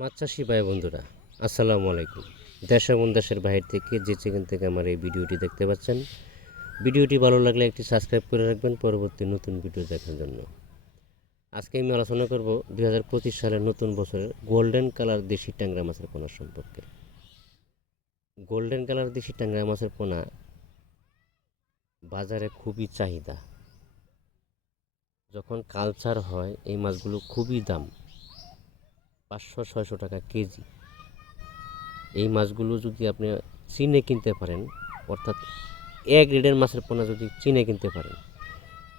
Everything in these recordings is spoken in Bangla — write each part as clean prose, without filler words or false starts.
মাছ চাষি ভাই বন্ধুরা, আসসালামু আলাইকুম। দেশ এবং দেশের বাইরে থেকে যে যেখান থেকে আমার এই ভিডিওটি দেখতে পাচ্ছেন, ভিডিওটি ভালো লাগলে একটি সাবস্ক্রাইব করে রাখবেন পরবর্তী নতুন ভিডিও দেখার জন্য। আজকে আমি আলোচনা করব 2025 সালের নতুন বছরের গোল্ডেন কালার দেশি ট্যাংরা মাছের পোনা সম্পর্কে। গোল্ডেন কালার দেশি ট্যাংরা মাছের পোনা বাজারে খুবই চাহিদা। যখন কালচার হয় এই মাছগুলো খুবই দাম, 500-600 টাকা কেজি। এই মাছগুলো যদি আপনি চিনে কিনতে পারেন, অর্থাৎ এ গ্রেডের মাছের পোনা যদি চিনে কিনতে পারেন,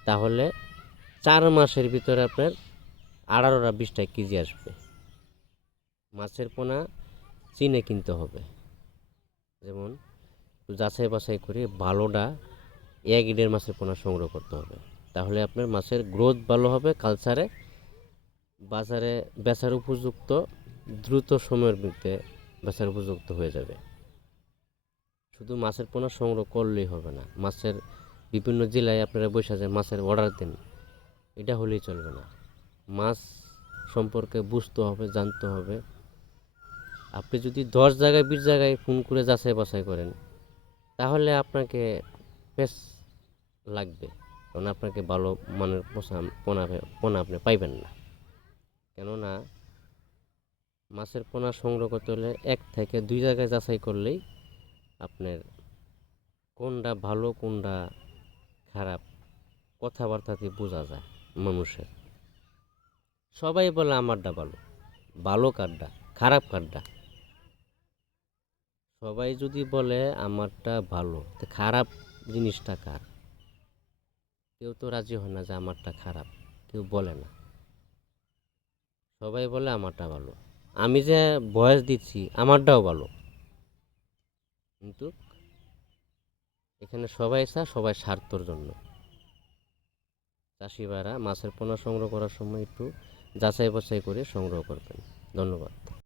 তাহলে 4 মাসের ভিতরে আপনার 18-20 কেজি আসবে। মাছের পোনা চিনে কিনতে হবে, যেমন যাচাই বাছাই করে ভালোটা এ গ্রেডের মাছের পোনা সংগ্রহ করতে হবে। তাহলে আপনার মাছের গ্রোথ ভালো হবে, কালচারে বাজারে বেচার উপযুক্ত, দ্রুত সময়ের মধ্যে বেচার উপযুক্ত হয়ে যাবে। শুধু মাছের পোনা সংগ্রহ করলেই হবে না, মাছের বিভিন্ন জেলায় আপনারা বসে যে মাছের অর্ডার দেন, এটা হলেই চলবে না। মাছ সম্পর্কে বুঝতে হবে, জানতে হবে। আপনি যদি 10 জায়গায় 20 জায়গায় ফোন করে যাচাই বাছাই করেন, তাহলে আপনাকে বেশ লাগবে, কারণ আপনাকে ভালো মানের পোনা পোনা আপনি পাইবেন না। কেননা মাছের পোনা সংগ্রহ করতে হলে 1 থেকে 2 জায়গায় যাচাই করলেই আপনার কোনটা ভালো কোনটা খারাপ কথাবার্তাতে বোঝা যায় মানুষের। সবাই বলে আমারটা ভালো, ভালো কারটা খারাপ কারটা। সবাই যদি বলে আমারটা ভালো, তো খারাপ জিনিসটা কার? কেউ তো রাজি হয় না যে আমারটা খারাপ, কেউ বলে না। সবাই বলে আমারটা ভালো। আমি যে ভয়েস দিচ্ছি আমারটাও ভালো, কিন্তু এখানে সবাই সবাই স্বার্থর জন্য। চাষি ভাইরা মাছের পোনা সংগ্রহ করার সময় একটু যাচাই বাছাই করে সংগ্রহ করবেন। ধন্যবাদ।